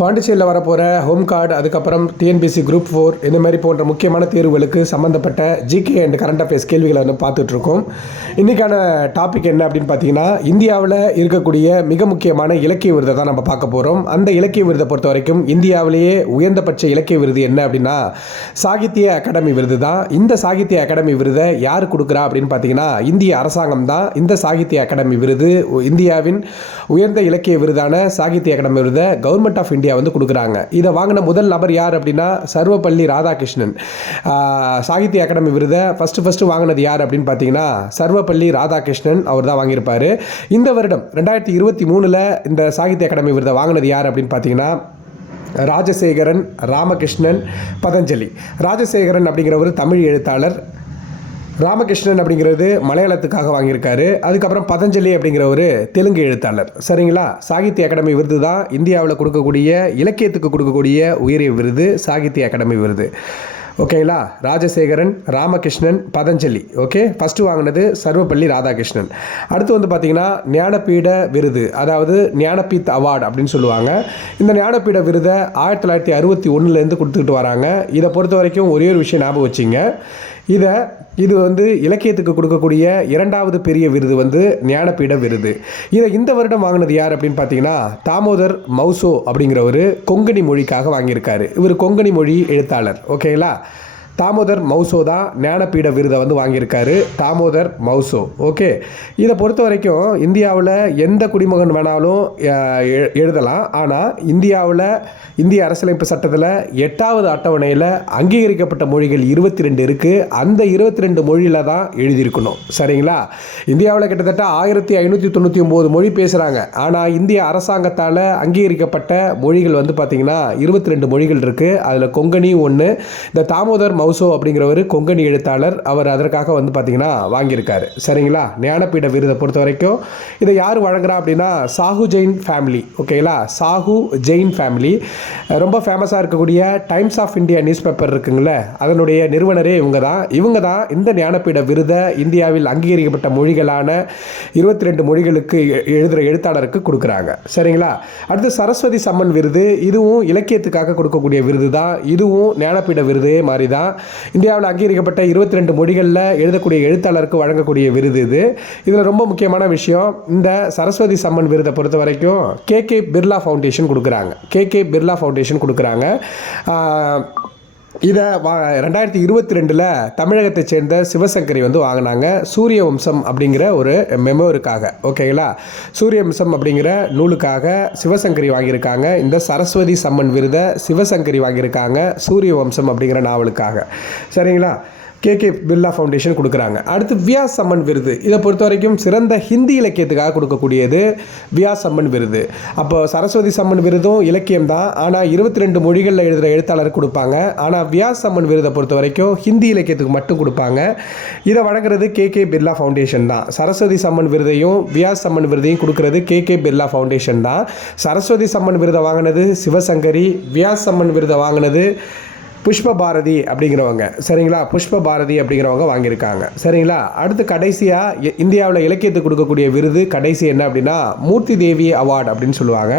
பாண்டிச்சேரியில் வரப்போகிற home card, அதுக்கப்புறம் டிஎன்பிஎஸ்சி குரூப் 4 இந்த மாதிரி போன்ற முக்கியமான தேர்வுகளுக்கு சம்மந்தப்பட்ட ஜிகே அண்ட் கரண்ட் அஃபேர்ஸ் கேள்விகளை வந்து பார்த்துட்ருக்கோம். இன்றைக்கான டாபிக் என்ன அப்படின்னு பார்த்தீங்கன்னா, இந்தியாவில் இருக்கக்கூடிய மிக முக்கியமான இலக்கிய விருதை தான் நம்ம பார்க்க போகிறோம். அந்த இலக்கிய விருதை பொறுத்த வரைக்கும் இந்தியாவிலேயே உயர்ந்தபட்ச இலக்கிய விருது என்ன அப்படின்னா சாகித்ய அகாடமி விருது தான். இந்த சாகித்ய அகாடமி விருதை யார் கொடுக்குறா அப்படின்னு பார்த்தீங்கன்னா இந்திய அரசாங்கம் தான். இந்த சாகித்ய அகாடமி விருது இந்தியாவின் உயர்ந்த இலக்கிய விருதான சாகித்ய அகாடமி விருதை கவர்மெண்ட் ஆஃப் இந்தியா வந்து கொடுக்குறாங்க. இதை வாங்கின முதல் நபர் யார் அப்படின்னா சர்வப்பள்ளி ராதாகிருஷ்ணன். சாகித்ய அகாடமி விருதை ஃபர்ஸ்ட் வாங்கினது யார் அப்படின்னு பார்த்தீங்கன்னா சர்வப்பள்ளி ராதாகிருஷ்ணன் அவர் தான் வாங்கியிருப்பார். இந்த வருடம் 2023 இந்த சாகித்ய அகாடமி விருதை வாங்கினது யார் அப்படின்னு பார்த்தீங்கன்னா ராஜசேகரன், ராமகிருஷ்ணன், பதஞ்சலி. ராஜசேகரன் அப்படிங்கிறவர் தமிழ் எழுத்தாளர், ராமகிருஷ்ணன் அப்படிங்கிறது மலையாளத்துக்காக வாங்கியிருக்காரு. அதுக்கப்புறம் பதஞ்சலி அப்படிங்கிற ஒரு தெலுங்கு எழுத்தாளர். சரிங்களா? சாகித்ய அகாடமி விருது தான் இந்தியாவில் கொடுக்கக்கூடிய இலக்கியத்துக்கு கொடுக்கக்கூடிய உயரிய விருது சாகித்ய அகாடமி விருது. ஓகேங்களா? ராஜசேகரன், ராமகிருஷ்ணன், பதஞ்சலி. ஓகே, ஃபஸ்ட்டு வாங்கினது சர்வப்பள்ளி ராதாகிருஷ்ணன். அடுத்து வந்து பார்த்திங்கன்னா ஞானபீட விருது, அதாவது ஞானபீத் அவார்டு அப்படின்னு சொல்லுவாங்க. இந்த ஞானபீட விருதை 1961 கொடுத்துக்கிட்டு வராங்க. இதை பொறுத்த வரைக்கும் ஒரே ஒரு விஷயம் ஞாபகம் வச்சிங்க, இது வந்து இலக்கியத்துக்கு கொடுக்கக்கூடிய இரண்டாவது பெரிய விருது வந்து ஞானபீட விருது. இதை இந்த வருடம் வாங்கினது யார் அப்படின்னு பார்த்தீங்கன்னா தாமோதர் மௌசோ அப்படிங்கிறவர் கொங்கணி மொழிக்காக வாங்கியிருக்காரு. இவர் கொங்கணி மொழி எழுத்தாளர். ஓகேங்களா? தாமோதர் மௌசோ தான் ஞானபீட விருதை வந்து வாங்கியிருக்காரு. தாமோதர் மௌசோ. ஓகே, இதை பொறுத்த வரைக்கும் இந்தியாவில் எந்த குடிமகன் வேணாலும் எழுதலாம். ஆனால் இந்திய அரசியலமைப்பு சட்டத்தில் 8வது அட்டவணையில் அங்கீகரிக்கப்பட்ட மொழிகள் 22 இருக்குது. அந்த 22 மொழியில் தான் எழுதியிருக்கணும். சரிங்களா? இந்தியாவில் கிட்டத்தட்ட 1599 மொழி பேசுகிறாங்க. ஆனால் இந்திய அரசாங்கத்தால் அங்கீகரிக்கப்பட்ட மொழிகள் வந்து பார்த்திங்கன்னா 22 மொழிகள் இருக்குது. அதில் கொங்கணி ஒன்று. இந்த தாமோதர் மௌசோ அப்படிங்கிறவர் கொங்கணி எழுத்தாளர். அவர் அதற்காக வந்து பார்த்தீங்கன்னா வாங்கியிருக்காரு. சரிங்களா? ஞானபீட விருதை பொறுத்த வரைக்கும் இதை யார் வழங்குறா அப்படின்னா சாஹு ஜெயின் ஃபேமிலி. ஓகேங்களா? சாஹு ஜெயின் ஃபேமிலி ரொம்ப ஃபேமஸாக இருக்கக்கூடிய Times of India news paper இருக்குங்களே, அதனுடைய நிறுவனரே இவங்க தான் இந்த ஞானபீட விருதை இந்தியாவில் அங்கீகரிக்கப்பட்ட மொழிகளான 22 மொழிகளுக்கு எழுதுகிற எழுத்தாளருக்கு கொடுக்குறாங்க. சரிங்களா? அடுத்து சரஸ்வதி சம்மன் விருது, இதுவும் இலக்கியத்துக்காக கொடுக்கக்கூடிய விருது தான். இதுவும் ஞானபீட விருதே மாதிரி தான். இந்தியாவில் அங்கீகரிக்கப்பட்ட 22 மொழிகளில் எழுதக்கூடிய எழுத்தாளருக்கு வழங்கக்கூடிய விருது இது. இதில் ரொம்ப முக்கியமான விஷயம், இந்த சரஸ்வதி சம்மன் விருதை பொறுத்த வரைக்கும் கே பிர்லா ஃபவுண்டேஷன் கொடுக்குறாங்க. கே பிர்லா ஃபவுண்டேஷன் கொடுக்குறாங்க. இதை 2022 தமிழகத்தை சேர்ந்த சிவசங்கரி வந்து வாங்கினாங்க. சூரிய வம்சம் அப்படிங்கிற ஒரு மெமோருக்காக. ஓகேங்களா? சூரிய வம்சம் அப்படிங்கிற நூலுக்காக சிவசங்கரி வாங்கியிருக்காங்க. இந்த சரஸ்வதி சம்மன் விருதை சிவசங்கரி வாங்கியிருக்காங்க சூரிய வம்சம் அப்படிங்கிற நாவலுக்காக. சரிங்களா? கே பிர்லா ஃபவுண்டேஷன் கொடுக்குறாங்க. அடுத்து வியாஸ் சம்மன் விருது, இதை பொறுத்த வரைக்கும் சிறந்த ஹிந்தி இலக்கியத்துக்காக கொடுக்கக்கூடியது வியாஸ் சம்மன் விருது. அப்போ சரஸ்வதி சம்மன் விருதும் இலக்கியம் தான், ஆனால் 22 மொழிகளில் எழுதுகிற எழுத்தாளருக்கு கொடுப்பாங்க. ஆனால் வியாஸ் சம்மன் விருதை பொறுத்த வரைக்கும் ஹிந்தி இலக்கியத்துக்கு மட்டும் கொடுப்பாங்க. இதை வழங்குறது கே பிர்லா ஃபவுண்டேஷன் தான். சரஸ்வதி சம்மன் விருதையும் வியாஸ் சம்மன் விருதையும் கொடுக்கறது கே பிர்லா ஃபவுண்டேஷன் தான். சரஸ்வதி சம்மன் விருதை வாங்கினது சிவசங்கரி, வியாஸ் சம்மன் விருதை வாங்கினது புஷ்ப பாரதி அப்படிங்கிறவங்க. சரிங்களா? புஷ்ப பாரதி அப்படிங்கிறவங்க வாங்கியிருக்காங்க. சரிங்களா? அடுத்து கடைசியாக இந்தியாவில் இலக்கியத்துக்கு கொடுக்கக்கூடிய விருது கடைசி என்ன அப்படின்னா மூர்த்தி தேவி அவார்டு அப்படின்னு சொல்லுவாங்க.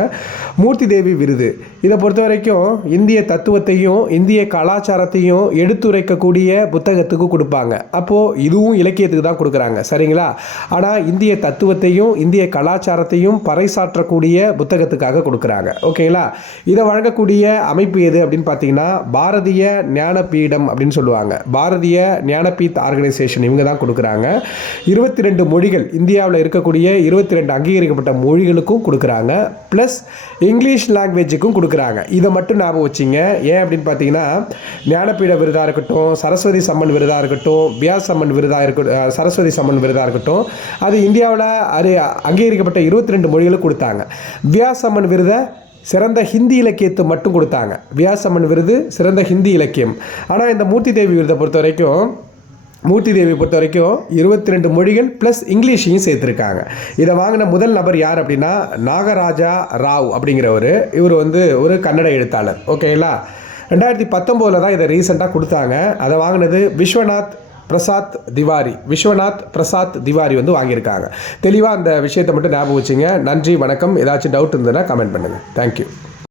மூர்த்தி தேவி விருது இதை பொறுத்த வரைக்கும் இந்திய தத்துவத்தையும் இந்திய கலாச்சாரத்தையும் எடுத்துரைக்கக்கூடிய புத்தகத்துக்கு கொடுப்பாங்க. அப்போது இதுவும் இலக்கியத்துக்கு தான் கொடுக்குறாங்க. சரிங்களா? ஆனால் இந்திய தத்துவத்தையும் இந்திய கலாச்சாரத்தையும் பறைசாற்றக்கூடிய புத்தகத்துக்காக கொடுக்குறாங்க. ஓகேங்களா? இதை வழங்கக்கூடிய அமைப்பு எது அப்படின்னு பார்த்தீங்கன்னா பாரதிய ஞானபீடம் அப்படின்னு சொல்லுவாங்க. பாரதிய ஞானபீத் ஆர்கனைசேஷன் இவங்க தான் கொடுக்குறாங்க. 22 மொழிகள் இந்தியாவில் இருக்கக்கூடிய 22 அங்கீகரிக்கப்பட்ட மொழிகளுக்கும் கொடுக்குறாங்க. ப்ளஸ் இங்கிலீஷ் லாங்குவேஜுக்கும் கொடுக்குறாங்க. இதை மட்டும் ஞாபகம் வச்சிங்க. ஏன் அப்படின்னு பார்த்தீங்கன்னா ஞானபீட விருதாக இருக்கட்டும், சரஸ்வதி சம்மன் விருதாக இருக்கட்டும், வியாஸ் சம்மன் விருதாக இருக்கட்டும், சரஸ்வதி சம்மன் விருதாக இருக்கட்டும், அது இந்தியாவில் அங்கீகரிக்கப்பட்ட 22 மொழிகளுக்கு கொடுத்தாங்க. வியாஸ் சம்மன் விருதை சிறந்த ஹிந்தி இலக்கியத்தை மட்டும் கொடுத்தாங்க. வியாஸ் சம்மன் விருது சிறந்த ஹிந்தி இலக்கியம். ஆனால் இந்த மூர்த்தி தேவி விருதை பொறுத்த வரைக்கும் 22 மொழிகள் ப்ளஸ் இங்கிலீஷையும் சேர்த்துருக்காங்க. இதை வாங்கின முதல் நபர் யார் அப்படின்னா நாகராஜா ராவ் அப்படிங்கிறவர். இவர் வந்து ஒரு கன்னட எழுத்தாளர். ஓகேங்களா? 2019 தான் இதை ரீசெண்டாக கொடுத்தாங்க. அதை வாங்கினது விஸ்வநாத் பிரசாத் திவாரி வந்து வாங்கியிருக்காங்க. தெளிவாக அந்த விஷயத்தை மட்டும் ஞாபகம் வச்சுங்க. நன்றி, வணக்கம். ஏதாச்சும் டவுட் இருந்ததுன்னா கமெண்ட் பண்ணுங்கள். தேங்க்யூ.